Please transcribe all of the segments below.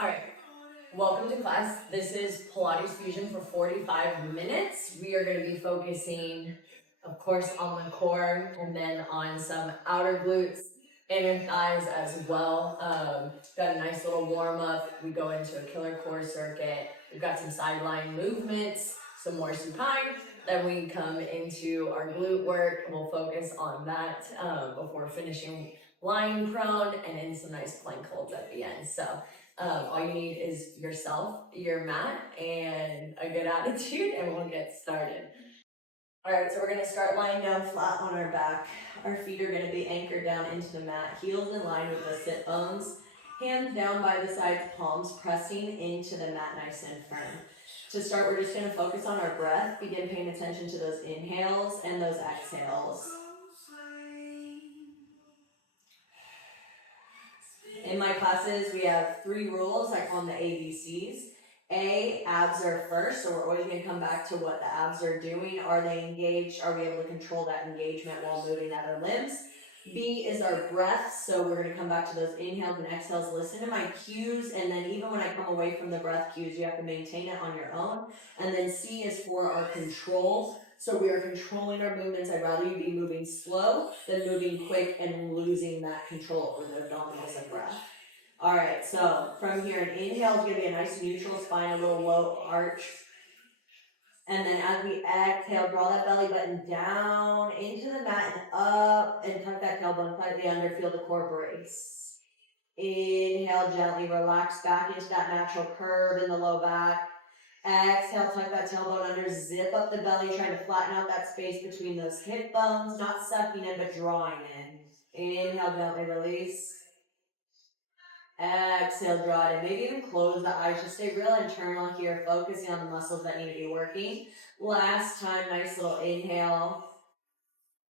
All right, welcome to class. This is Pilates Fusion for 45 minutes. We are going to be focusing, of course, on the core and then on some outer glutes, inner thighs as well. Got a nice little warm up. We go into a killer core circuit. We've got some sideline movements, some more supine. Then we come into our glute work. We'll focus on that before finishing lying prone and in some nice plank holds at the end. So all you need is yourself, your mat, and a good attitude, and we'll get started. All right, so we're gonna start lying down flat on our back. Our feet are gonna be anchored down into the mat, heels in line with the sit bones, hands down by the sides, palms pressing into the mat nice and firm. To start, we're just gonna focus on our breath, begin paying attention to those inhales and those exhales. In my classes, we have 3 rules. I call them the ABCs. A, abs are first, so we're always going to come back to what the abs are doing. Are they engaged? Are we able to control that engagement while moving other limbs? B is our breath, so we're going to come back to those inhales and exhales. Listen to my cues, and then even when I come away from the breath cues, you have to maintain it on your own. And then C is for our control. So we are controlling our movements. I'd rather you be moving slow than moving quick and losing that control over the abdominals and breath. All right, so from here, an inhale is going to be a nice neutral spine, a little low arch. And then as we exhale, draw that belly button down into the mat and up, and tuck that tailbone slightly under, feel the core brace. Inhale, gently relax back into that natural curve in the low back. Exhale, tuck that tailbone under, zip up the belly, trying to flatten out that space between those hip bones, not sucking in, but drawing in. Inhale, gently release. Exhale, draw it in. Maybe even close the eyes. Just stay real internal here, focusing on the muscles that need to be working. Last time, nice little inhale.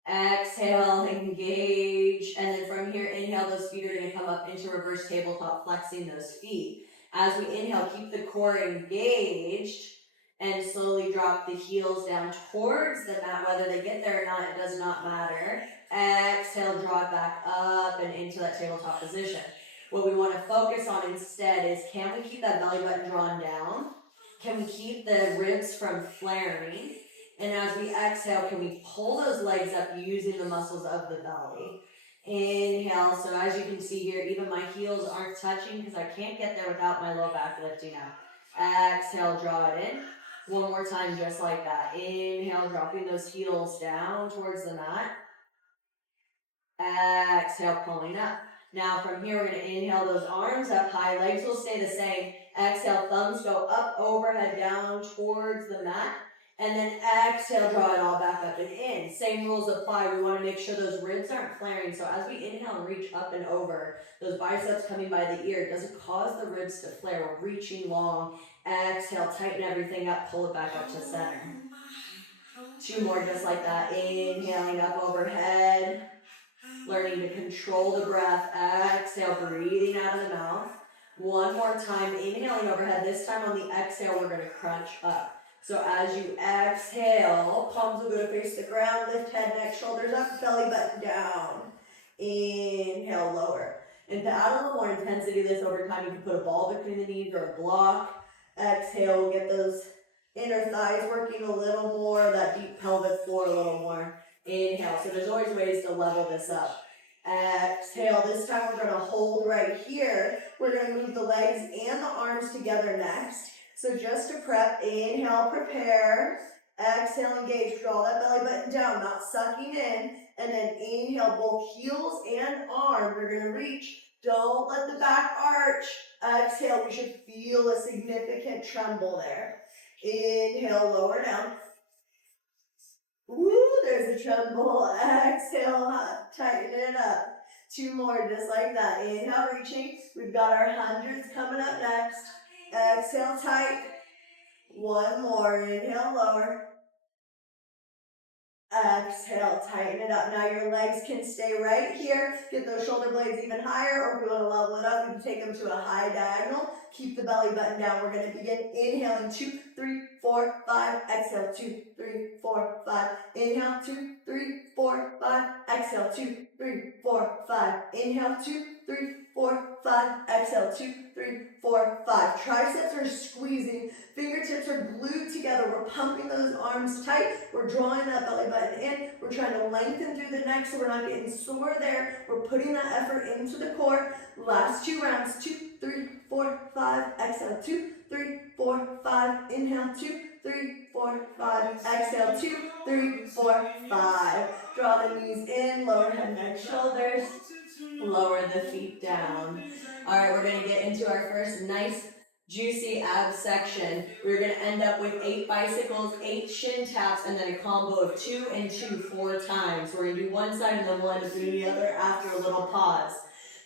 Exhale, engage. And then from here, inhale, those feet are going to come up into reverse tabletop, flexing those feet. As we inhale, keep the core engaged and slowly drop the heels down towards the mat. Whether they get there or not, it does not matter. Exhale, draw it back up and into that tabletop position. What we want to focus on instead is, can we keep that belly button drawn down? Can we keep the ribs from flaring? And as we exhale, can we pull those legs up using the muscles of the belly? Inhale, so as you can see here, even my heels aren't touching because I can't get there without my low back lifting up. Exhale, draw it in. One more time, just like that. Inhale, dropping those heels down towards the mat. Exhale, pulling up. Now from here, we're going to inhale those arms up high. Legs will stay the same. Exhale, thumbs go up, overhead, down towards the mat. And then exhale, draw it all back up and in. Same rules apply. We want to make sure those ribs aren't flaring. So as we inhale and reach up and over, those biceps coming by the ear, it doesn't cause the ribs to flare. We're reaching long. Exhale, tighten everything up, pull it back up to center. 2 more just like that. Inhaling up overhead. Learning to control the breath. Exhale, breathing out of the mouth. 1 more time, inhaling overhead. This time on the exhale, we're going to crunch up. So as you exhale, palms are going to face the ground, lift head, neck, shoulders up, belly button down. Inhale, lower. And to add a little more intensity to this over time, you can put a ball between the knees or a block. Exhale, we'll get those inner thighs working a little more, that deep pelvic floor a little more. Inhale, so there's always ways to level this up. Exhale, this time we're going to hold right here. We're going to move the legs and the arms together next. So just to prep, inhale, prepare. Exhale, engage, draw that belly button down, not sucking in. And then inhale, both heels and arms. We're going to reach. Don't let the back arch. Exhale, we should feel a significant tremble there. Inhale, lower down. Woo, there's a tremble. Exhale, tighten it up. 2 more, just like that. Inhale, reaching. We've got our hundreds coming up next. Exhale, tight. 1 more. Inhale, lower. Exhale, tighten it up. Now your legs can stay right here. Get those shoulder blades even higher, or if you want to level it up, you can take them to a high diagonal. Keep the belly button down. We're going to begin inhaling 2, 3, 4, 5. Exhale, 2, 3, 4, 5. Inhale, 2, 3, 4, 5. Exhale, 2, 3, 4, 5. Inhale, 2, 3, 4, 5. Exhale, 2, 3, 3, 4, 5. Triceps are squeezing. Fingertips are glued together. We're pumping those arms tight. We're drawing that belly button in. We're trying to lengthen through the neck so we're not getting sore there. We're putting that effort into the core. Last 2 rounds. 2, 3, 4, 5. Exhale. 2, 3, 4, 5. Inhale. 2, 3, 4, 5. Exhale. 2, 3, 4, 5. Draw the knees in. Lower head, neck, shoulders. Lower the feet down. All right, we're going to get into our first nice, juicy ab section. We're going to end up with 8 bicycles, 8 shin taps, and then a combo of 2 and 2 4 times. We're going to do one side and then we'll end up doing the other after a little pause.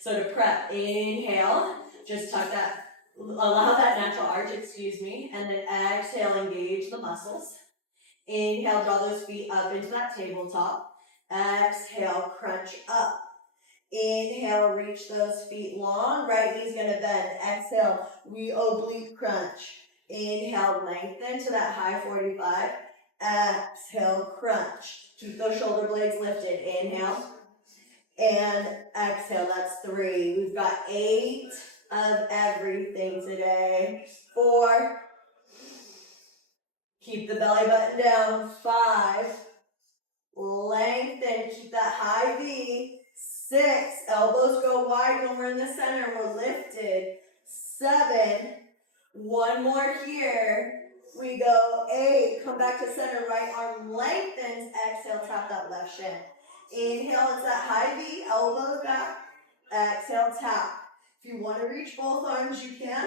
So to prep, inhale, just tuck that, allow that natural arch, and then exhale, engage the muscles. Inhale, draw those feet up into that tabletop. Exhale, crunch up. Inhale, reach those feet long. Right knee's gonna bend. Exhale, we oblique crunch. Inhale, lengthen to that high 45. Exhale, crunch. Keep those shoulder blades lifted. Inhale and exhale. That's 3. We've got 8 of everything today. 4. Keep the belly button down. 5. Lengthen. Keep that high V. 6, elbows go wide when we're in the center, we're lifted. 7, one more here. We go 8, come back to center, right arm lengthens, exhale, tap that left shin. Inhale, it's that high V, elbows back, exhale, tap. If you want to reach both arms, you can.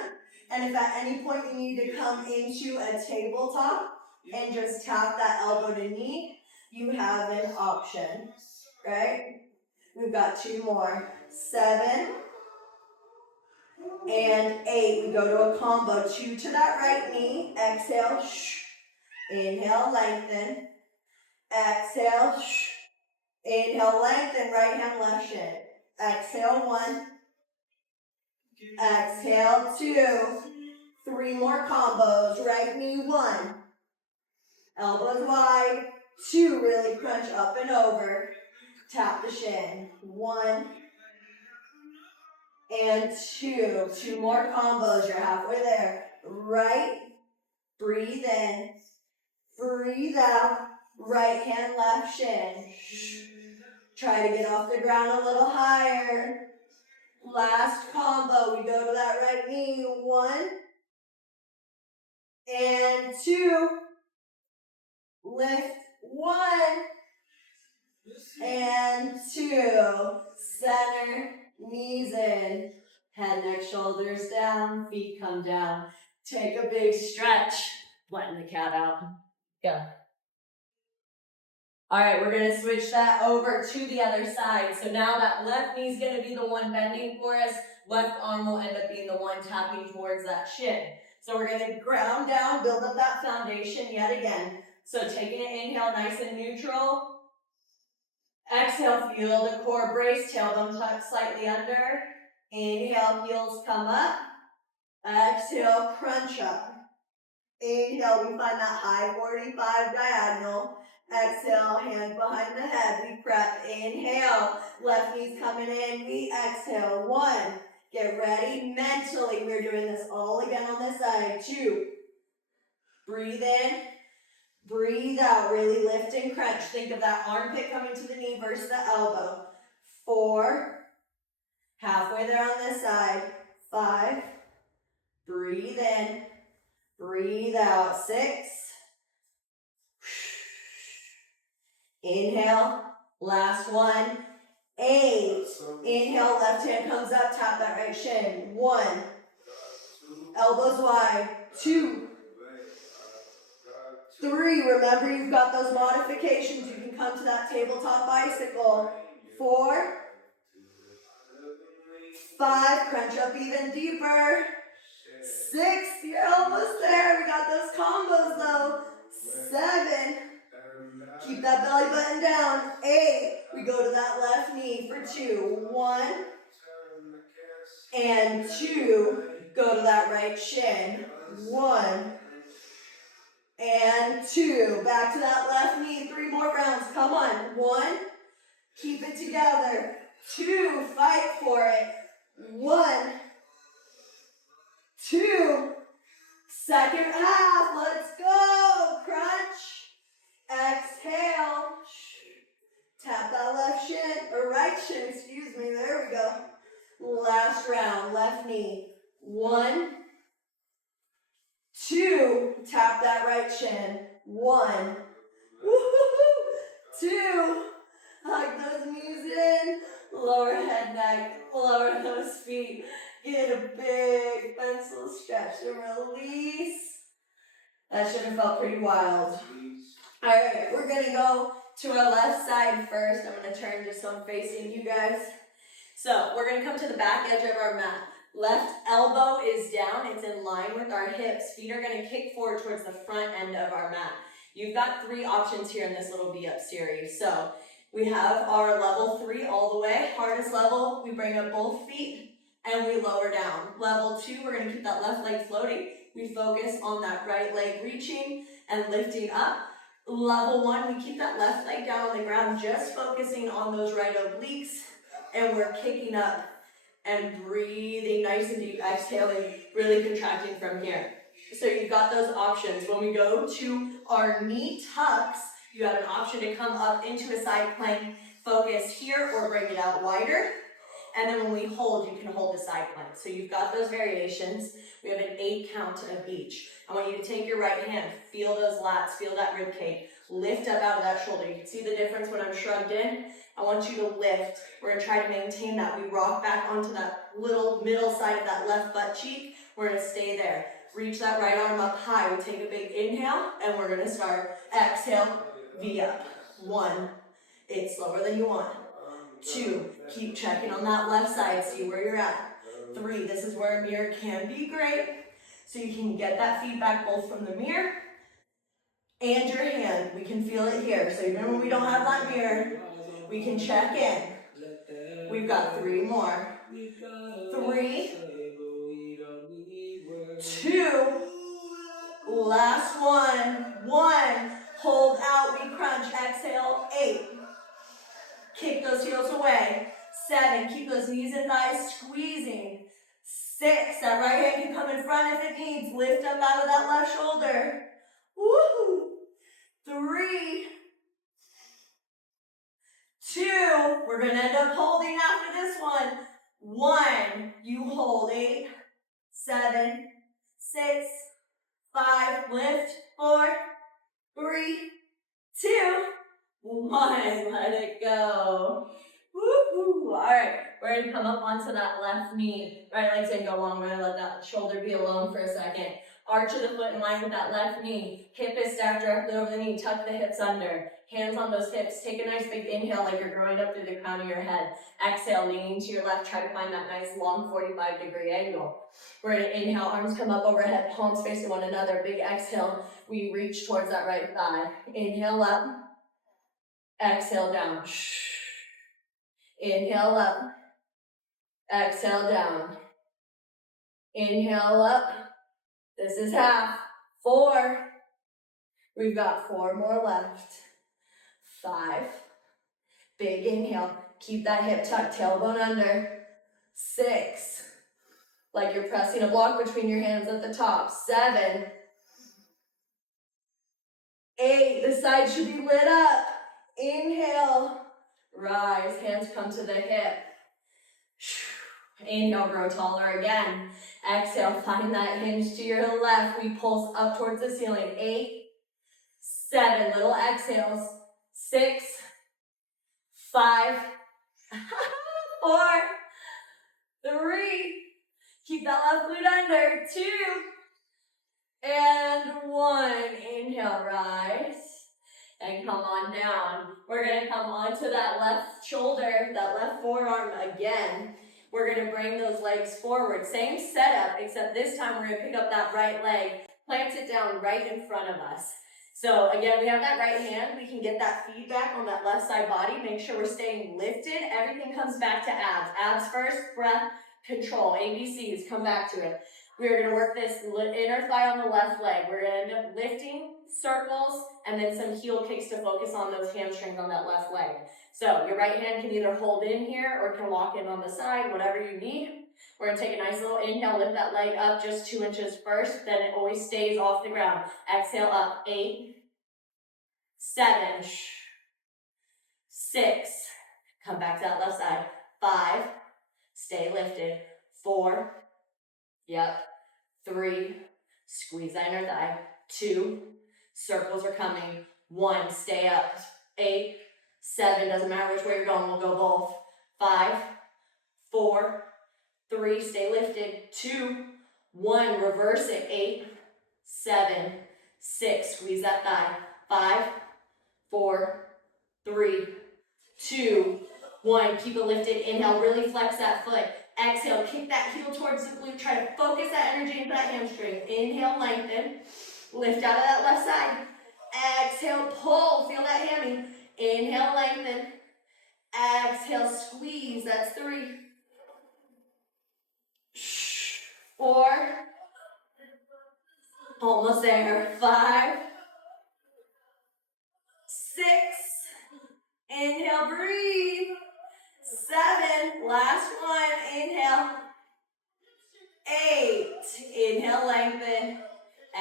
And if at any point you need to come into a tabletop and just tap that elbow to knee, you have an option, right? We've got 2 more. 7 and 8. We go to a combo. 2 to that right knee. Exhale. Inhale, lengthen. Exhale. Inhale, lengthen. Right hand, left shin. Exhale, 1. Exhale, 2. 3 more combos. Right knee, 1. Elbows wide. 2. Really crunch up and over. Tap the shin. 1 and 2. 2 more combos. You're halfway there. Right. Breathe in. Breathe out. Right hand, left shin. Try to get off the ground a little higher. Last combo. We go to that right knee. 1 and 2. Lift. 1 and 2. Center. Knees in. Head, neck, shoulders down. Feet come down. Take a big stretch. Flatten the cat out. Go. All right, we're going to switch that over to the other side. So now that left knee is going to be the one bending for us. Left arm will end up being the one tapping towards that shin. So we're going to ground down, build up that foundation yet again. So taking an inhale, nice and neutral. Exhale, feel the core brace, tailbone tuck slightly under. Inhale, heels come up. Exhale, crunch up. Inhale, we find that high 45 diagonal. Exhale, hands behind the head. We prep. Inhale, left knee's coming in. We exhale. 1. Get ready mentally. We're doing this all again on this side. 2. Breathe in. Breathe out. Really lift and crunch. Think of that armpit coming to the knee versus the elbow. 4. Halfway there on this side. 5. Breathe in. Breathe out. 6. Inhale. Last one. 8. Inhale. Left hand comes up. Tap that right shin. 1. Elbows wide. 2. 3. Remember, you've got those modifications. You can come to that tabletop bicycle. 4. 5. Crunch up even deeper. 6. You're almost there. We got those combos though. 7. Keep that belly button down. 8. We go to that left knee for 2. 1 and 2. Go to that right shin. 1 and 2. Back to that left knee. 3 more rounds. Come on. 1. Keep it together. 2. Fight for it. 1 Second half, let's go. Crunch. Exhale. Tap that left shin, or right shin, excuse me. There we go. Last round, left knee. 1, 2. Tap that right shin. 1. Woo-hoo-hoo. 2. Hug those knees in. Lower head, neck. Lower those feet. Get a big pencil stretch and release. That should have felt pretty wild. All right, we're gonna go to our left side first. I'm gonna turn just so I'm facing you guys. So we're gonna come to the back edge of our mat. Left elbow is down, it's in line with our hips. Feet are gonna kick forward towards the front end of our mat. You've got 3 options here in this little V-up series. So we have our level 3 all the way. Hardest level, we bring up both feet and we lower down. Level 2, we're gonna keep that left leg floating. We focus on that right leg reaching and lifting up. Level 1, we keep that left leg down on the ground, just focusing on those right obliques, and we're kicking up and breathing nice and deep, exhaling, really contracting from here. So you've got those options. When we go to our knee tucks, you have an option to come up into a side plank, focus here, or bring it out wider. And then when we hold, you can hold the side plank. So you've got those variations. We have an 8 count of each. I want you to take your right hand, feel those lats, feel that rib cage, lift up out of that shoulder. You can see the difference when I'm shrugged in. I want you to lift. We're gonna try to maintain that. We rock back onto that little middle side of that left butt cheek. We're gonna stay there. Reach that right arm up high. We take a big inhale, and we're gonna start. Exhale, V up. 1, it's slower than you want. 2, keep checking on that left side, see where you're at. 3, this is where a mirror can be great, so you can get that feedback both from the mirror and your hand. We can feel it here, so even when we don't have that mirror, we can check in. We've got 3 more. 3, 2, last one. 1, hold out, we crunch, exhale, 8. Kick those heels away. 7, keep those knees and thighs squeezing. 6, that right hand can come in front if it needs. Lift up out of that left shoulder. Woo! 3, 2, we're gonna end up holding after this one. 1, you hold. 8, 7, 6, 5, lift. 4, 3, 2, 1, let it go. Woohoo! All right, we're gonna come up onto that left knee. Right leg's gonna go long. We're gonna let that shoulder be alone for a second. Arch of the foot in line with that left knee. Hip is stacked directly over the knee. Tuck the hips under. Hands on those hips. Take a nice big inhale like you're growing up through the crown of your head. Exhale, leaning to your left. Try to find that nice long 45-degree angle. We're gonna inhale, arms come up overhead, palms facing one another. Big exhale, we reach towards that right thigh. Inhale up. Exhale down. Inhale up. Exhale down. Inhale up. This is half. 4. We've got 4 more left. 5. Big inhale. Keep that hip tucked, tailbone under. 6. Like you're pressing a block between your hands at the top. 7. 8. The side should be lit up. Inhale. Rise. Hands come to the hip. Inhale, grow taller again. Exhale, find that hinge to your left. We pulse up towards the ceiling. 8, 7, little exhales. 6, 5, 4, 3, keep that left glute under. 2, and 1. Inhale, rise. And come on down. We're gonna come onto that left shoulder, that left forearm again. We're gonna bring those legs forward. Same setup, except this time we're gonna pick up that right leg, plant it down right in front of us. So again, we have that right hand. We can get that feedback on that left side body. Make sure we're staying lifted. Everything comes back to abs. Abs first, breath, control. ABCs, come back to it. We're gonna work this inner thigh on the left leg. We're gonna end up lifting, circles, and then some heel kicks to focus on those hamstrings on that left leg. So your right hand can either hold in here or can lock in on the side, whatever you need. We're gonna take a nice little inhale, lift that leg up just 2 inches first, then it always stays off the ground. Exhale up, 8, 7, 6, come back to that left side, 5, stay lifted, 4, yep, 3, squeeze that inner thigh, 2, circles are coming, 1, stay up, 8, 7, doesn't matter which way you're going, we'll go both, 5, 4, 3, stay lifted, 2, 1, reverse it, 8, 7, 6, squeeze that thigh, 5, 4, 3, 2, 1, keep it lifted, inhale, really flex that foot, exhale, kick that heel towards the glute, try to focus that energy into that hamstring, inhale, lengthen, lift out of that left side, exhale, pull, feel that hammy, inhale, lengthen, exhale, squeeze, that's 3, 4, almost there, 5, 6, inhale, breathe, 7, last one, inhale, 8, inhale, lengthen,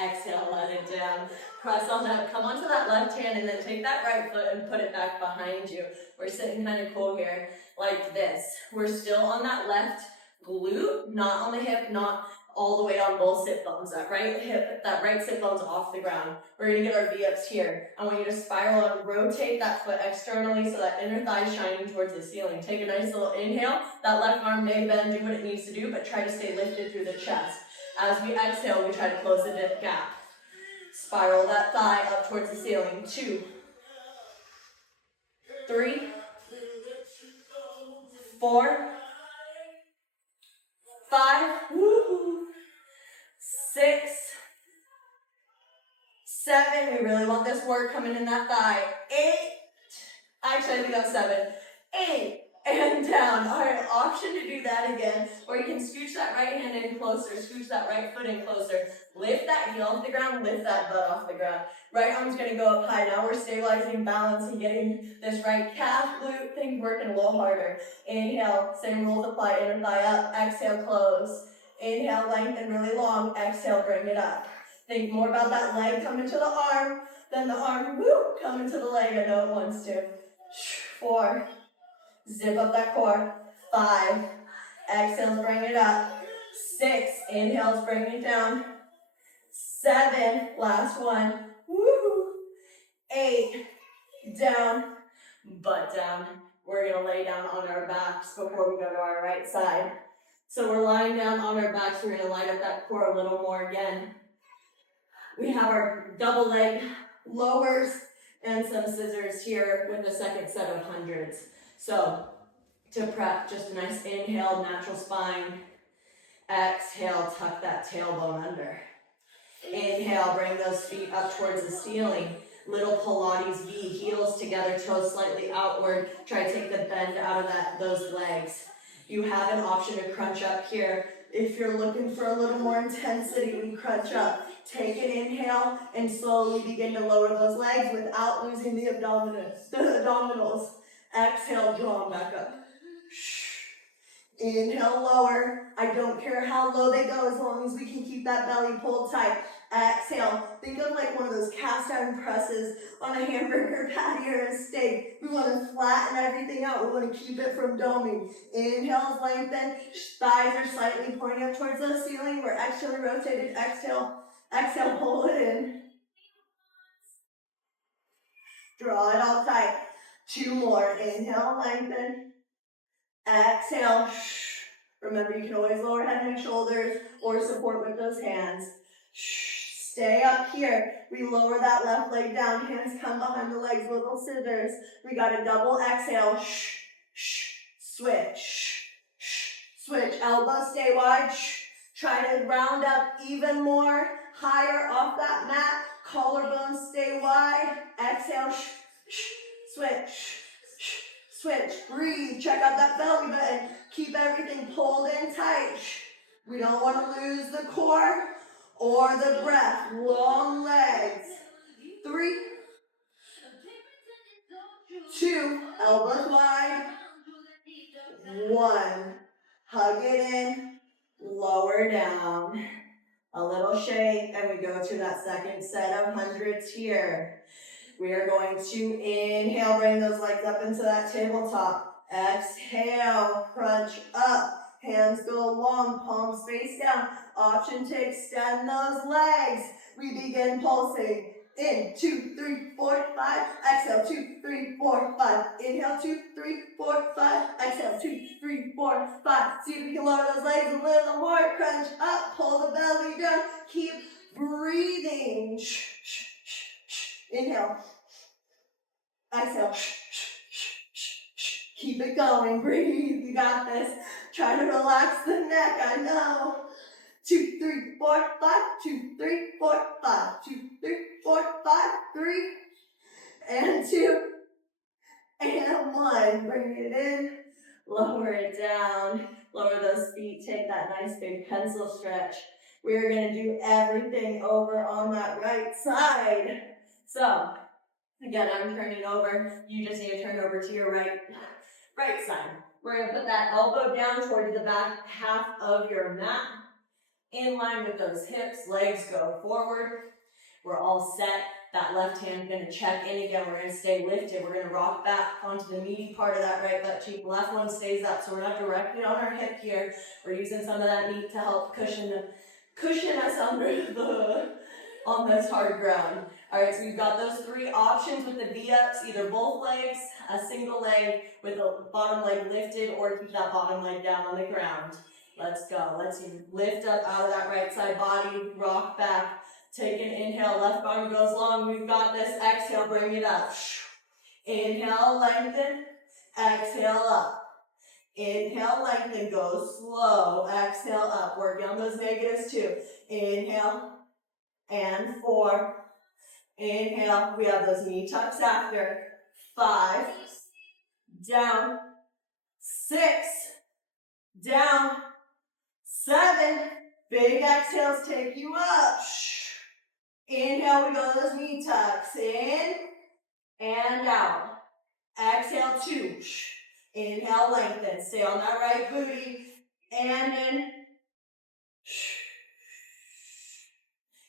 exhale, let it down, press on that, come onto that left hand and then take that right foot and put it back behind you. We're sitting kind of cool here, like this. We're still on that left glute, not on the hip, not all the way on both sit bones. That right hip, that right sit bone's off the ground. We're gonna get our V-ups here. I want you to spiral and rotate that foot externally so that inner thigh is shining towards the ceiling. Take a nice little inhale. That left arm may bend, do what it needs to do, but try to stay lifted through the chest. As we exhale, we try to close the gap. Spiral that thigh up towards the ceiling. 2, 3, 4, 5, 6, 7, we really want this work coming in that thigh, 8, actually I think that's 7, 8, and down. All right, option to do that again, or you can scooch that right hand in closer, scooch that right foot in closer, lift that heel off the ground, lift that butt off the ground. Right arm's gonna go up high. Now we're stabilizing, balancing, getting this right calf, glute thing working a little harder. Inhale, same rules apply, inner thigh up, exhale, close. Inhale, lengthen really long, exhale, bring it up. Think more about that leg coming to the arm than the arm, coming to the leg. I know it wants to. 4, zip up that core. 5, exhales, bring it up. 6, inhales, bring it down. 7, last one. 8, down, butt down. We're gonna lay down on our backs before we go to our right side. So we're lying down on our backs. We're gonna line up that core a little more again. We have our double leg lowers and some scissors here with the second set of hundreds. So to prep, just a nice inhale, natural spine. Exhale, tuck that tailbone under. Inhale, bring those feet up towards the ceiling. Little Pilates V, heels together, toes slightly outward. Try to take the bend out of those legs. You have an option to crunch up here. If you're looking for a little more intensity, we crunch up. Take an inhale and slowly begin to lower those legs without losing the abdominals. Exhale, draw them back up. Inhale, lower. I don't care how low they go as long as we can keep that belly pulled tight. Exhale. Think of like one of those cast iron presses on a hamburger patty or a steak. We want to flatten everything out. We want to keep it from doming. Inhale, lengthen. Thighs are slightly pointing up towards the ceiling. We're exhale, rotated. Exhale. Exhale, pull it in. Draw it all tight. 2 more. Inhale, lengthen. Exhale. Remember, you can always lower head and shoulders or support with those hands. Stay up here. We lower that left leg down. Hands come behind the legs, little scissors. We got a double exhale. Switch. Switch. Elbows stay wide. Try to round up even more. Higher off that mat. Collarbones stay wide. Exhale. Switch. Switch. Breathe. Check out that belly button. Keep everything pulled in tight. We don't want to lose the core or the breath. Long legs. 3, 2, elbows wide. 1. hug it in, lower down. A little shake, and we go to that second set of hundreds here. We are going to inhale, bring those legs up into that tabletop. Exhale, crunch up. Hands go long, palms face down. Option to extend those legs. We begin pulsing. In, 2, 3, 4, 5. Exhale, 2, 3, 4, 5. Inhale, 2, 3, 4, 5. Exhale, 2, 3, 4, 5. See if you can lower those legs a little more. Crunch up, pull the belly down. Keep breathing. Inhale. Exhale. Keep it going. Breathe. You got this. Try to relax the neck. I know. 2, 3, 4, 5. 2, 3, 4, 5. 2, 3, 4, 5. 3 and 2 and 1. Bring it in. Lower it down. Lower those feet. Take that nice big pencil stretch. We're going to do everything over on that right side. So, again, I'm turning over. You just need to turn over to your right side. We're going to put that elbow down towards the back half of your mat. In line with those hips, legs go forward. We're all set. That left hand's going to check in again. We're going to stay lifted. We're going to rock back onto the meaty part of that right butt cheek. Left one stays up, so we're not directly on our hip here. We're using some of that meat to help cushion us under on this hard ground. All right, so we've got those three options with the V-ups, either both legs, a single leg with the bottom leg lifted, or keep that bottom leg down on the ground. Let's go. Let's lift up out of that right side body, rock back. Take an inhale, left arm goes long. We've got this. Exhale, bring it up. Inhale, lengthen. Exhale, up. Inhale, lengthen, go slow. Exhale, up. Working on those negatives too. Inhale, and 4. Inhale, we have those knee tucks after. 5, down. 6, down. 7, big exhales take you up. Inhale, we go to those knee tucks. In and out. Exhale, 2. Inhale, lengthen. Stay on that right booty. And in.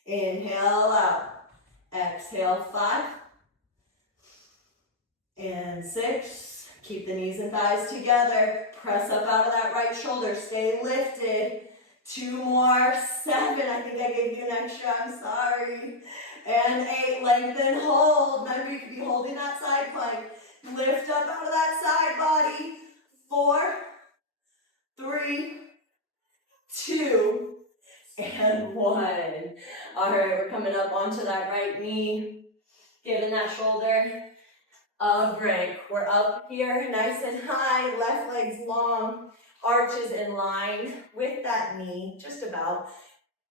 Inhale, out. Exhale, 5. And 6. Keep the knees and thighs together. Press up out of that right shoulder. Stay lifted. 2 more. 7. I think I gave you an extra. I'm sorry. And 8. Lengthen, hold. Remember, you could be holding that side plank. Lift up out of that side body. 4, 3, 2, and 1. All right, we're coming up onto that right knee. Giving that shoulder a break. We're up here, nice and high. Left leg's long. Arches in line with that knee, just about.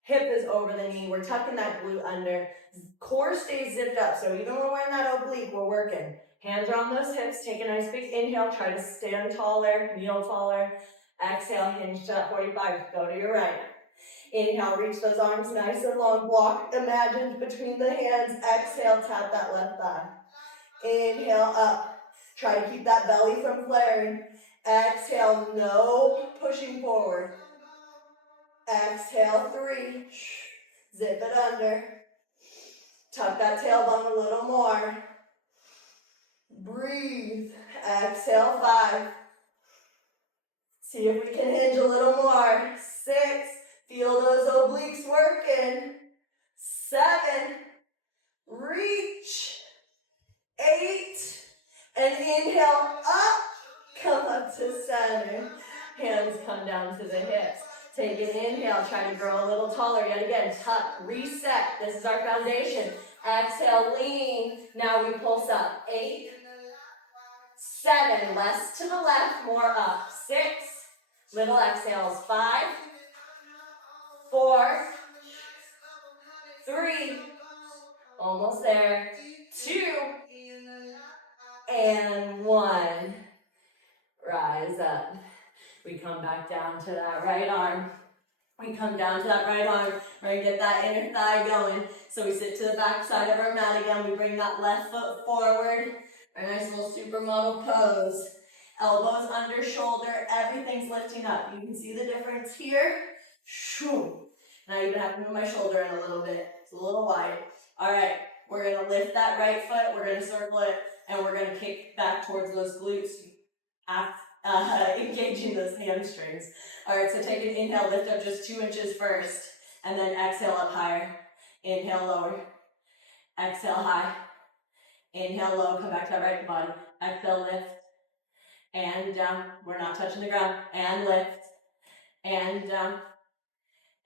Hip is over the knee. We're tucking that glute under. Core stays zipped up, so even when we're wearing that oblique, we're working. Hands are on those hips. Take a nice big inhale. Try to stand taller, kneel taller. Exhale, hinge to that 45. Go to your right. Inhale, reach those arms nice and long. Block imagined between the hands. Exhale, tap that left thigh. Inhale, up. Try to keep that belly from flaring. Exhale, no pushing forward. Exhale, 3. Zip it under. Tuck that tailbone a little more. Breathe. Exhale, 5. See if we can hinge a little more. 6. Feel those obliques working. 7. Reach. 8. And inhale, up. Come up to center. Hands come down to the hips. Take an inhale, try to grow a little taller. Yet again, tuck, reset. This is our foundation. Exhale, lean. Now we pulse up. 8, 7, less to the left, more up. 6, little exhales. 5, 4, 3, almost there. 2, and 1. Rise up. We come back down to that right arm. We come down to that right arm. We're going to get that inner thigh going. So we sit to the back side of our mat again. We bring that left foot forward. Our nice little supermodel pose. Elbows under shoulder, everything's lifting up. You can see the difference here. Now I even have to move my shoulder in a little bit. It's a little wide. All right, we're gonna lift that right foot, we're gonna circle it, and we're gonna kick back towards those glutes, engaging those hamstrings. All right, so take an inhale, lift up just 2 inches first, and then exhale up higher. Inhale, lower. Exhale, high. Inhale, low, come back to that right body. Exhale, lift, and down. We're not touching the ground. And lift, and down,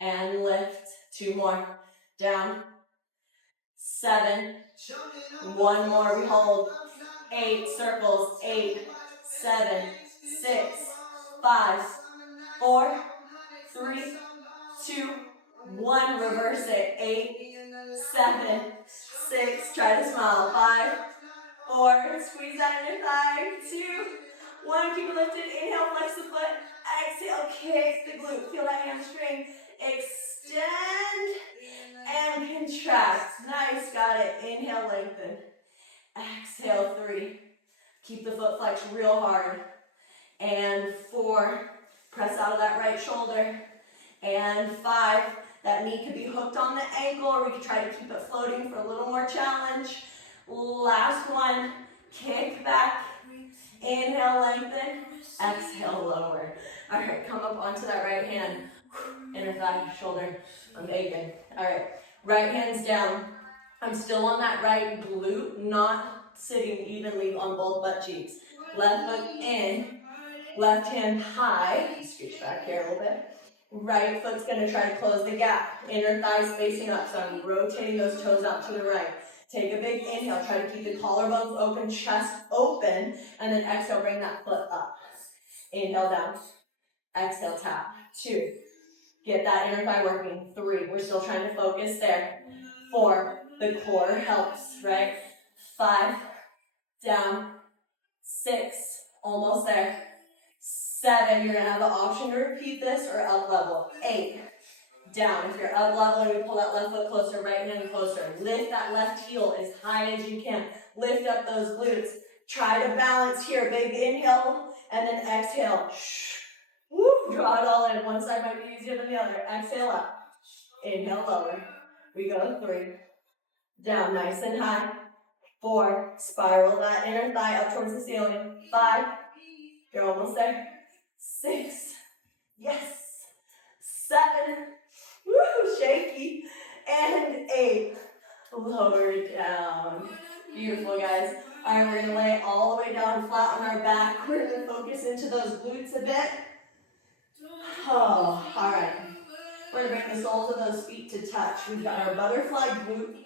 and lift. 2 more. Down. 7. 1 more, we hold. 8 circles. 8, 7, 6, 5, 4, 3, 2, 1. Reverse it. 8, 7, 6. Try to smile. 5, 4. Squeeze that inner thigh. 2, 1. Keep it lifted. Inhale, flex the foot. Exhale, kick the glute. Feel that hamstring. Extend and contract. Nice, got it. Inhale, lengthen. Exhale, 3. Keep the foot flexed real hard. And 4. Press out of that right shoulder. And 5. That knee could be hooked on the ankle, or we could try to keep it floating for a little more challenge. Last one. Kick back. Inhale, lengthen. Exhale, lower. All right, come up onto that right hand. Inner thigh, shoulder. I'm bacon. All right, right hand's down. I'm still on that right glute, not sitting evenly on both butt cheeks. Left foot in, left hand high. Scooch back here a little bit. Right foot's gonna try to close the gap. Inner thighs facing up, so I'm rotating those toes out to the right. Take a big inhale, try to keep the collarbones open, chest open, and then exhale, bring that foot up. Inhale down, exhale tap. 2, get that inner thigh working. 3, we're still trying to focus there. 4, the core helps, right? 5, down. 6, almost there. 7, you're gonna have the option to repeat this or up level. 8, down. If you're up leveling, we pull that left foot closer, right hand closer. Lift that left heel as high as you can. Lift up those glutes. Try to balance here. Big inhale and then exhale. Woo, draw it all in. One side might be easier than the other. Exhale up. Inhale lower. We go 3. Down nice and high. 4, spiral that inner thigh up towards the ceiling. 5, you're almost there. 6, yes. 7, woo, shaky. And 8, lower down. Beautiful, guys. All right, we're gonna lay it all the way down flat on our back. We're gonna focus into those glutes a bit. Oh, all right. We're gonna bring the soles of those feet to touch. We've got our butterfly glute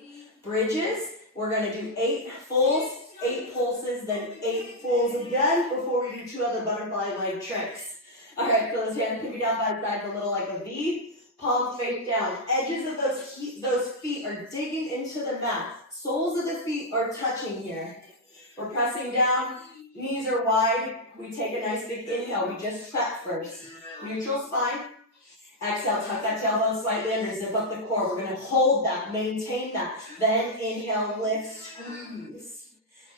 bridges. We're gonna do 8 fulls, 8 pulses, then 8 fulls again before we do 2 other butterfly leg tricks. All right, so those hands can be down by the side, a little like a V. Palms face down. Edges of those feet are digging into the mat. Soles of the feet are touching here. We're pressing down. Knees are wide. We take a nice big inhale. We just prep first. Neutral spine. Exhale, tuck that tailbone slightly under, zip up the core. We're going to hold that, maintain that. Then inhale, lift, squeeze.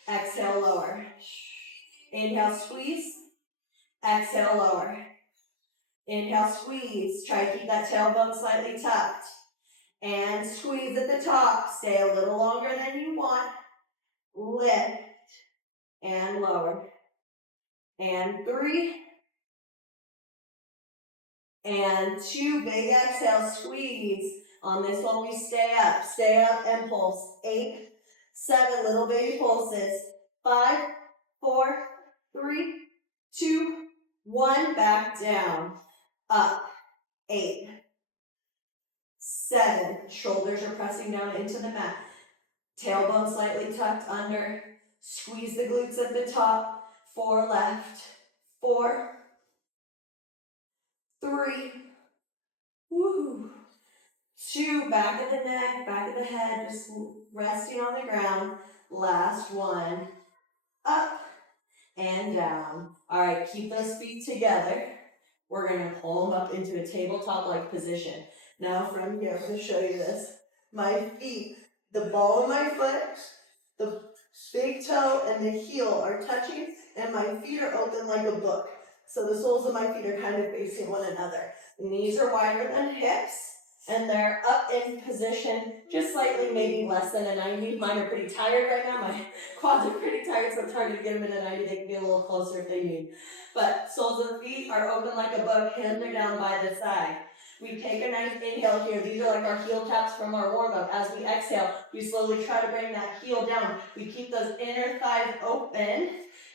Exhale, lower. Inhale, squeeze. Exhale, lower. Inhale, squeeze. Try to keep that tailbone slightly tucked. And squeeze at the top. Stay a little longer than you want. Lift. And lower. And 3. And 2, big exhale, squeeze. On this one, we stay up and pulse. 8, 7, little baby pulses. 5, 4, 3, 2, 1, back down. Up. 8, 7, shoulders are pressing down into the mat. Tailbone slightly tucked under. Squeeze the glutes at the top. 4 left. 4, 3, woo. 2, back of the neck, back of the head, just resting on the ground. Last one, up and down. All right, keep those feet together. We're gonna pull them up into a tabletop-like position. Now from here, I'm gonna show you this. My feet, the ball of my foot, the Big toe and the heel are touching, and my feet are open like a book. So the soles of my feet are kind of facing one another. The knees are wider than hips, and they're up in position, just slightly, maybe less than a 90. Mine are pretty tired right now. My quads are pretty tired, so it's hard to get them in a 90. They can get a little closer if they need. But soles of the feet are open like a book, hands are down by the side. We take a nice inhale here. These are like our heel taps from our warm-up. As we exhale, we slowly try to bring that heel down. We keep those inner thighs open,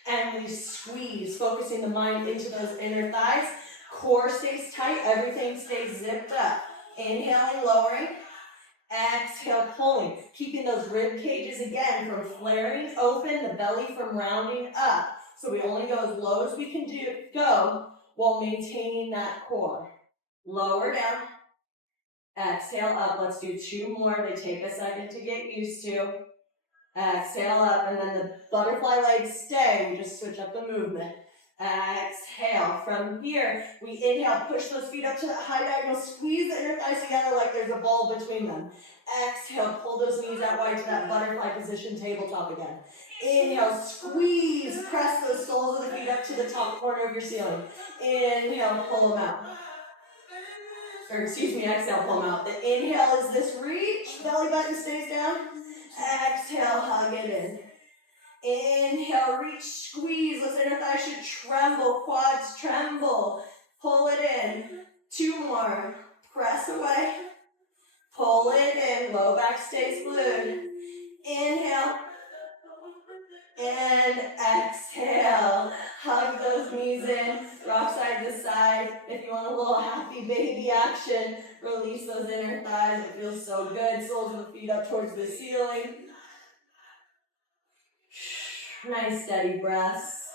and we squeeze, focusing the mind into those inner thighs. Core stays tight, everything stays zipped up. Inhaling, lowering. Exhale, pulling. Keeping those rib cages, again, from flaring open, the belly from rounding up. So we only go as low as we can go while maintaining that core. Lower down, exhale up. Let's do 2 more. They take a second to get used to. Exhale up, and then the butterfly legs stay. We just switch up the movement. Exhale. From here, we inhale, push those feet up to that high diagonal, squeeze the inner thighs together like there's a ball between them. Exhale, pull those knees out wide to that butterfly position, tabletop again. Inhale, squeeze, press those soles of the feet up to the top corner of your ceiling. Inhale, pull them out. Or excuse me, exhale, pull them out. The inhale is this reach, belly button stays down. Exhale, hug it in. Inhale, reach, squeeze. Those inner thighs should tremble, quads tremble. Pull it in. 2 more. Press away. Pull it in. Low back stays glued. Inhale. And exhale. Hug those knees in. Rock side to side. If you want a little happy baby action, release those inner thighs. It feels so good. Soles of the feet up towards the ceiling. Nice steady breaths.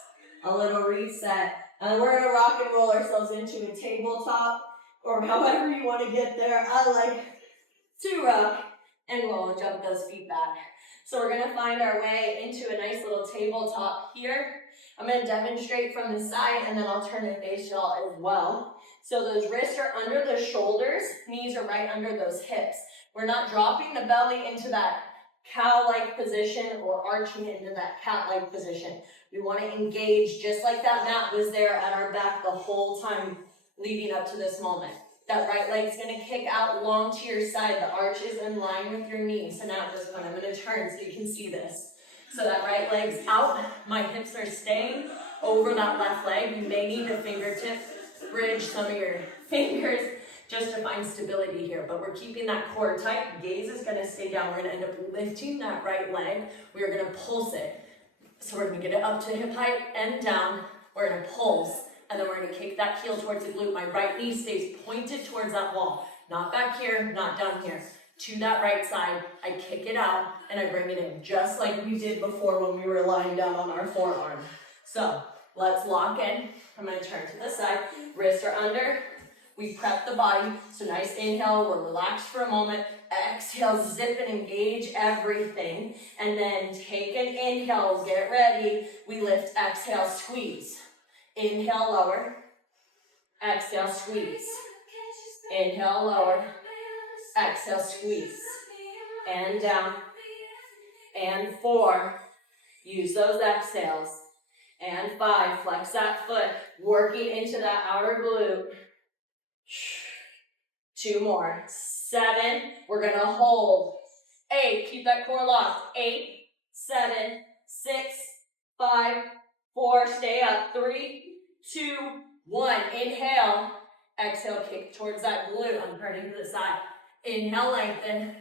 A little reset. And we're going to rock and roll ourselves into a tabletop, or however you want to get there. I like to rock and roll and jump those feet back. So we're going to find our way into a nice little tabletop here. I'm going to demonstrate from the side, and then I'll turn and face y'all as well. So those wrists are under the shoulders, knees are right under those hips. We're not dropping the belly into that cow-like position or arching into that cat-like position. We want to engage just like that mat was there at our back the whole time leading up to this moment. That right leg's going to kick out long to your side. The arch is in line with your knee. So now at this point, I'm going to turn so you can see this. So that right leg's out. My hips are staying over that left leg. You may need a fingertip bridge some of your fingers just to find stability here. But we're keeping that core tight. Gaze is going to stay down. We're going to end up lifting that right leg. We are going to pulse it. So we're going to get it up to hip height and down. We're going to pulse. And then we're going to kick that heel towards the glute. My right knee stays pointed towards that wall. Not back here, not down here. To that right side, I kick it out and I bring it in. Just like we did before when we were lying down on our forearm. So let's lock in. I'm going to turn to the side. Wrists are under. We prep the body. So nice inhale. We're relaxed for a moment. Exhale, zip and engage everything. And then take an inhale. Get ready. We lift, exhale, squeeze. Inhale, lower. Exhale, squeeze. Inhale, lower. Exhale, squeeze. And down. And 4. Use those exhales. And 5. Flex that foot. Working into that outer glute. 2 more. 7. We're going to hold. 8. Keep that core locked. 8, 7, 6, 5, 4. Stay up. 3, 2, 1. Inhale. Exhale, kick towards that glute. I'm turning to the side. Inhale, lengthen.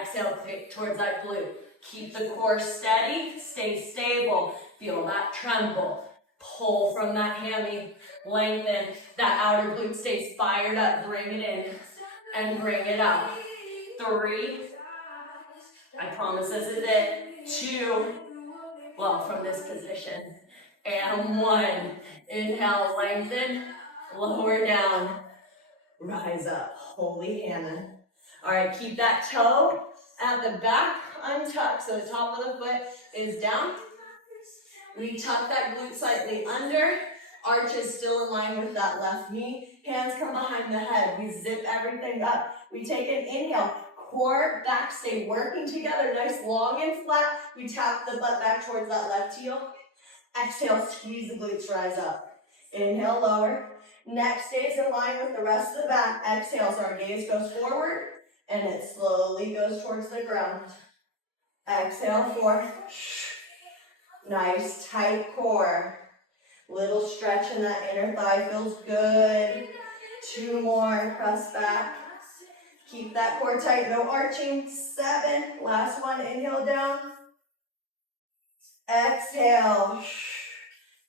Exhale, kick towards that glute. Keep the core steady. Stay stable. Feel that tremble. Pull from that hammy. Lengthen. That outer glute stays fired up. Bring it in and bring it out. 3. I promise this is it. 2. Well, from this position. And 1. Inhale, lengthen. Lower down. Rise up. Holy Hannah. All right, keep that toe at the back untucked. So the top of the foot is down. We tuck that glute slightly under. Arch is still in line with that left knee. Hands come behind the head. We zip everything up. We take an inhale. core, back stay working together, nice long and flat. We tap the butt back towards that left heel. Exhale, squeeze the glutes, rise up. Inhale, lower. Neck stays in line with the rest of the back. Exhale, so our gaze goes forward, and it slowly goes towards the ground. Exhale, 4. Nice, tight core. Little stretch in that inner thigh, feels good. 2 more, press back. Keep that core tight, no arching. 7, last one, inhale down. Exhale.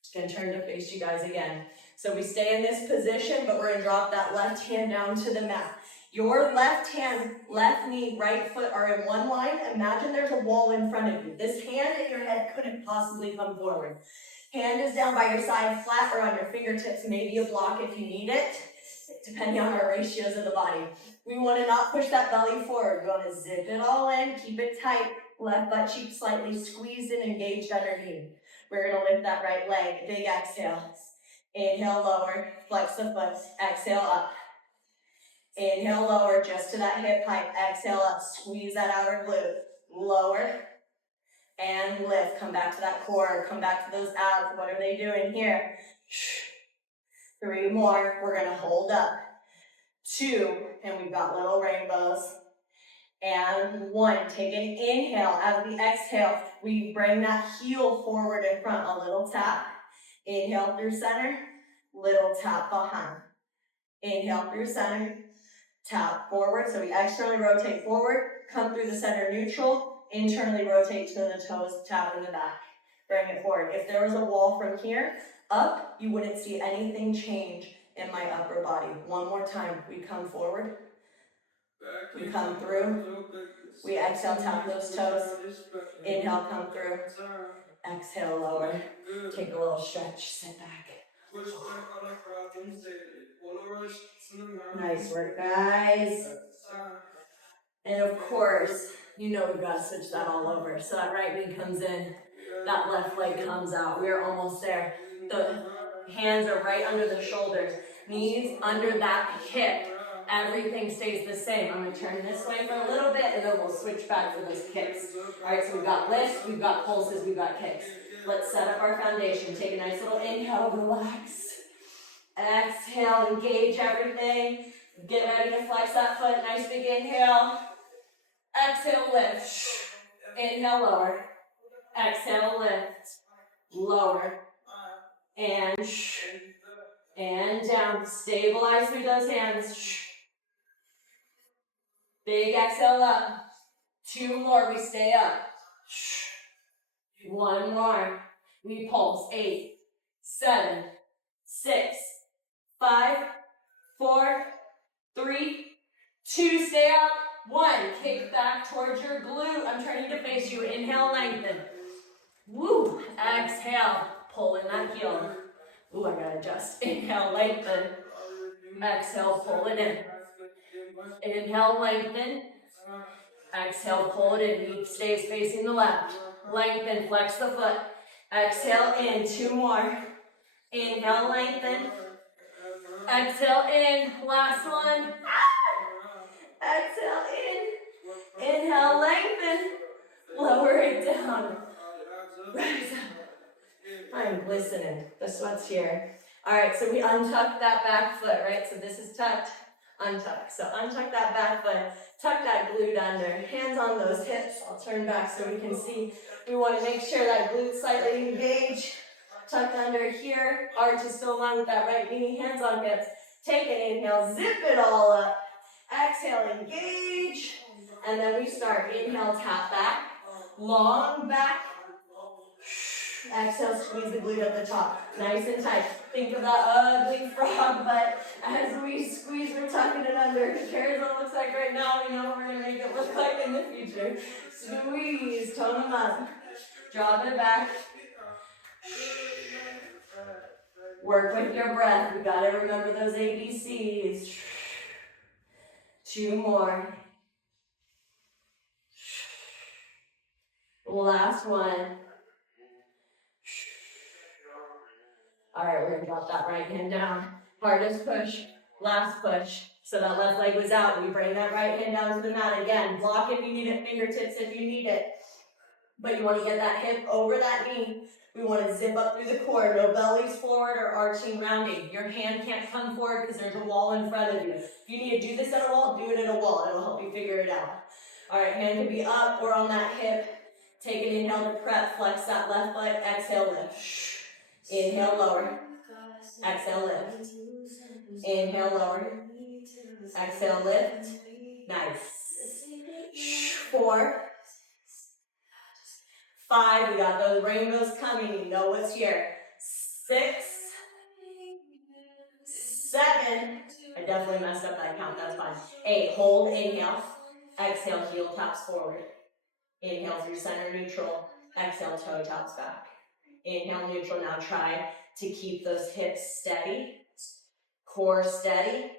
Just gonna turn to face you guys again. So we stay in this position, but we're gonna drop that left hand down to the mat. Your left hand, left knee, right foot are in one line. Imagine there's a wall in front of you. This hand and your head couldn't possibly come forward. Hand is down by your side, flat or on your fingertips, maybe a block if you need it, depending on our ratios of the body. We want to not push that belly forward. We want to zip it all in, keep it tight. Left butt cheek slightly squeezed and engaged underneath. We're going to lift that right leg. Big exhale. Inhale, lower. Flex the foot. Exhale, up. Inhale, lower, just to that hip height. Exhale, up. Squeeze that outer glute. Lower. And lift. Come back to that core. Come back to those abs. What are they doing here? 3 more. We're going to hold up. 2. And we've got little rainbows. And 1. Take an inhale. As we exhale, we bring that heel forward in front. A little tap. Inhale through center. Little tap behind. Inhale through center. Tap forward. So we externally rotate forward. Come through the center neutral. Internally rotate to the toes. Tap in the back. Bring it forward. If there was a wall from here up, you wouldn't see anything change in my upper body. 1 more time. We come forward. We come through. We exhale, tap those toes. Inhale, come through. Exhale, lower. Take a little stretch, sit back. Nice work, guys. And of course, you know we've got to switch that all over. So that right knee comes in, that left leg comes out. We're almost there. The hands are right under the shoulders, knees under that hip. Everything stays the same. I'm going to turn this way for a little bit, and then we'll switch back for those kicks. All right, so we've got lifts, we've got pulses, we've got kicks. Let's set up our foundation. Take a nice little inhale, relax. Exhale, engage everything. Get ready to flex that foot. Nice big inhale. Exhale, lift. Inhale, lower. Exhale, lift. Lower. And down. Stabilize through those hands. Big exhale up. 2 more, we stay up. 1 more. We pulse. 8, 7, 6, 5, 4, 3, 2, stay up. 1, kick back towards your glute. I'm turning to face you. Inhale, lengthen. Woo. Exhale, pull in that heel. Ooh, I gotta adjust. Inhale, lengthen. Exhale, pull it in. Inhale, lengthen. Exhale, pull it in. Knee stays facing the left. Lengthen, flex the foot. Exhale in. 2 more. Inhale, lengthen. Exhale in. Last one. Exhale in. Inhale, lengthen. Lower it down. Rise up. I'm glistening. The sweat's here. All right, so we untuck that back foot, right? So this is tucked, untuck. So untuck that back foot, tuck that glute under. Hands on those hips. I'll turn back so we can see. We want to make sure that glute slightly engaged. Tuck under here. Arch is still in line with that right knee. Hands on hips. Take an inhale, zip it all up. Exhale, engage. And then we start. Inhale, tap back. Long back. Exhale, squeeze the glute at the top. Nice and tight. Think of that ugly frog, but as we squeeze, we're tucking it under. Who cares what it looks like right now? We know what we're going to make it look like in the future. Squeeze, tone them up. Drop it back. Work with your breath. We got to remember those ABCs. 2 more. Last one. All right, we're going to drop that right hand down. Hardest push. Last push. So that left leg was out. We bring that right hand down to the mat again. Block if you need it, fingertips if you need it. But you want to get that hip over that knee. We want to zip up through the core. No bellies forward or arching, rounding. Your hand can't come forward because there's a wall in front of you. If you need to do this at a wall, do it at a wall. It'll help you figure it out. All right, hand can be up or on that hip. Take an inhale to prep. Flex that left foot. Exhale, lift. Inhale, lower. Exhale, lift. Inhale, lower. Exhale, lift. Nice. 4, 5, we got those rainbows coming, you know what's here. 6, 7, I definitely messed up that count, that's fine. 8, hold, inhale, exhale, heel taps forward. Inhale through center neutral, exhale, toe taps back. Inhale, neutral, now try to keep those hips steady, core steady,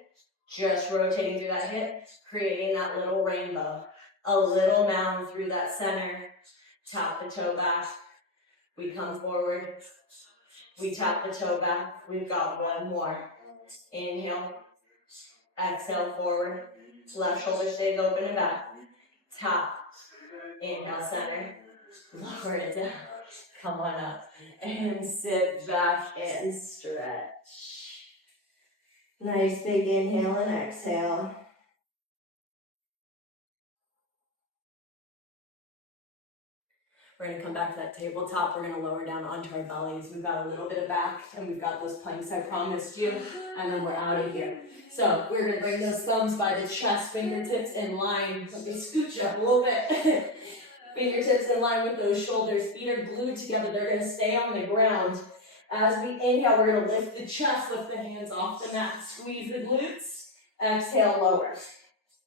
just rotating through that hip, creating that little rainbow. A little mound through that center, tap the toe back. We come forward, we tap the toe back. We've got one more. Inhale, exhale forward. Left shoulder stays open and back. Tap, inhale center, lower it down. Come on up and sit back and stretch. Nice big inhale and exhale. We're going to come back to that tabletop. We're going to lower down onto our bellies. We've got a little bit of back, and we've got those planks I promised you, and then we're out of here. So we're going to bring those thumbs by the chest, fingertips in line. Let me scooch you up a little bit. Fingertips in line with those shoulders. Feet are glued together. They're going to stay on the ground. As we inhale, we're going to lift the chest, lift the hands off the mat, squeeze the glutes. Exhale, lower.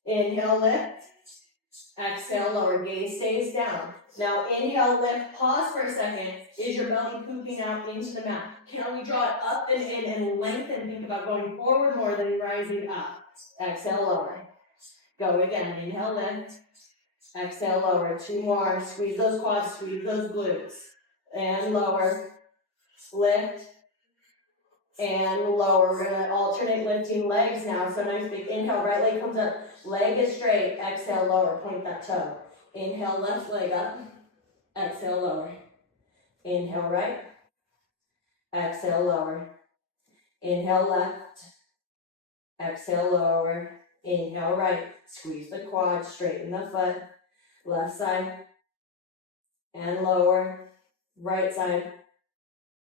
Inhale, lift. Exhale, lower. Gaze stays down. Now inhale, lift, pause for a second. Is your belly pooping out into the mat? Can we draw it up and in and lengthen? Think about going forward more than rising up. Exhale, lower. Go again. Inhale, lift. Exhale, lower. 2 more. Squeeze those quads, squeeze those glutes. And lower. Lift. And lower. We're going to alternate lifting legs now. So nice big inhale, right leg comes up. Leg is straight. Exhale, lower. Point that toe. Inhale, left leg up. Exhale, lower. Inhale, right. Exhale, lower. Inhale, left. Exhale, lower. Inhale, right. Squeeze the quad, straighten the foot. Left side. And lower. Right side.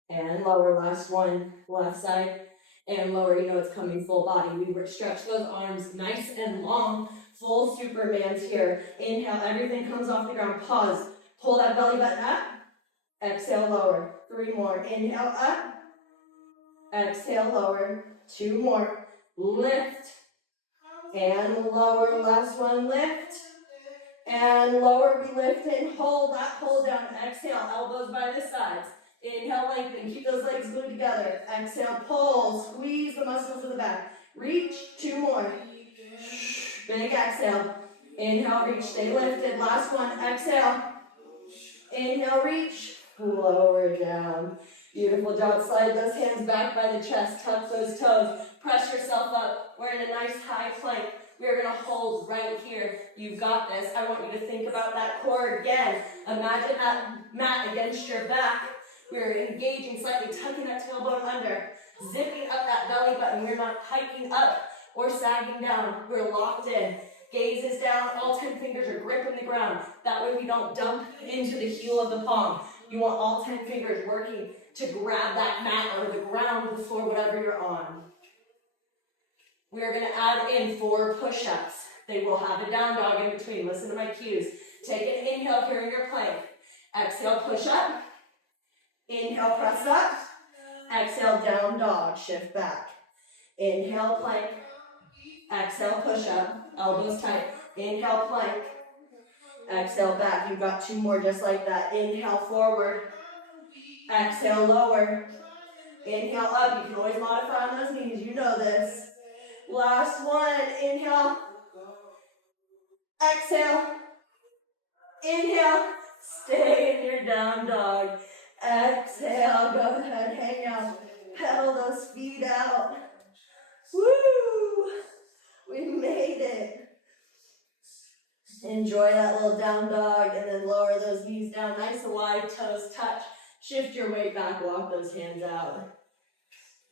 And lower. Last one. Left side. And lower. You know it's coming full body. We stretch those arms nice and long. Full Superman's here. Inhale, everything comes off the ground. Pause. Pull that belly button up. Exhale, lower. 3 more. Inhale, up. Exhale, lower. 2 more. Lift. And lower. Last one, lift. And lower. We lift and hold that pull down. Exhale, elbows by the sides. Inhale, lengthen. Keep those legs glued together. Exhale, pull. Squeeze the muscles of the back. Reach. 2 more. Big exhale. Inhale, reach. Stay lifted. Last one. Exhale. Inhale, reach. Lower down. Beautiful job. Slide those hands back by the chest. Tuck those toes. Press yourself up. We're in a nice high plank. We're going to hold right here. You've got this. I want you to think about that core again. Imagine that mat against your back. We're engaging slightly, tucking that tailbone under. Zipping up that belly button. We're not hiking up or sagging down. We're locked in. Gaze is down. All 10 fingers are gripping the ground. That way we don't dump into the heel of the palm. You want all 10 fingers working to grab that mat or the ground, the floor, whatever you're on. We are going to add in 4 push-ups. They will have a down dog in between. Listen to my cues. Take an inhale here in your plank. Exhale, push up. Inhale, press up. Exhale, down dog. Shift back. Inhale, plank. Exhale, push up. Elbows tight. Inhale, plank. Exhale, back. You've got 2 more just like that. Inhale, forward. Exhale, lower. Inhale, up. You can always modify on those knees. You know this. Last one. Inhale. Exhale. Inhale. Stay in your down dog. Exhale. Go ahead. Hang out. Pedal those feet out. Woo! Enjoy that little down dog, and then lower those knees down nice and wide, toes touch. Shift your weight back, walk those hands out.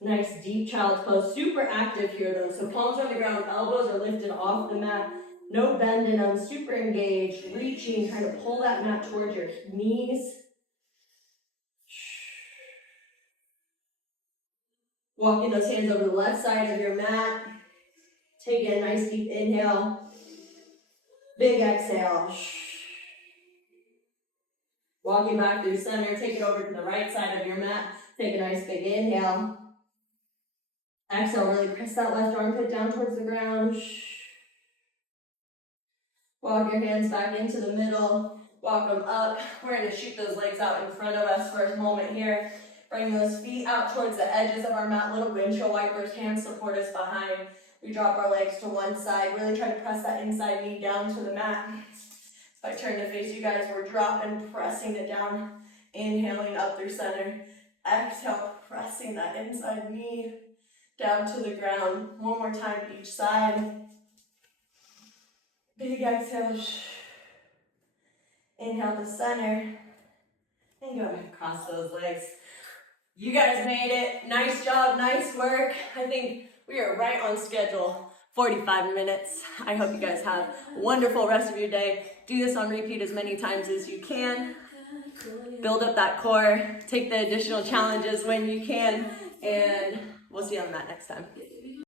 Nice deep child's pose, super active here though. So palms on the ground, elbows are lifted off the mat. No bending, I'm super engaged, reaching, trying to pull that mat towards your knees. Walking those hands over the left side of your mat. Take a nice deep inhale. Big exhale. Walking back through center, take it over to the right side of your mat. Take a nice big inhale. Exhale, really press that left armpit down towards the ground. Walk your hands back into the middle. Walk them up. We're going to shoot those legs out in front of us for a moment here. Bring those feet out towards the edges of our mat. Little windshield wipers, hands support us behind. We drop our legs to one side. Really try to press that inside knee down to the mat. If I turn to face you guys, we're dropping, pressing it down. Inhaling up through center. Exhale, pressing that inside knee down to the ground. One more time each side. Big exhale. Inhale to center. And go ahead, cross those legs. You guys made it. Nice job, nice work. I think we are right on schedule. 45 minutes. I hope you guys have a wonderful rest of your day. Do this on repeat as many times as you can. Build up that core. Take the additional challenges when you can. And we'll see you on that next time.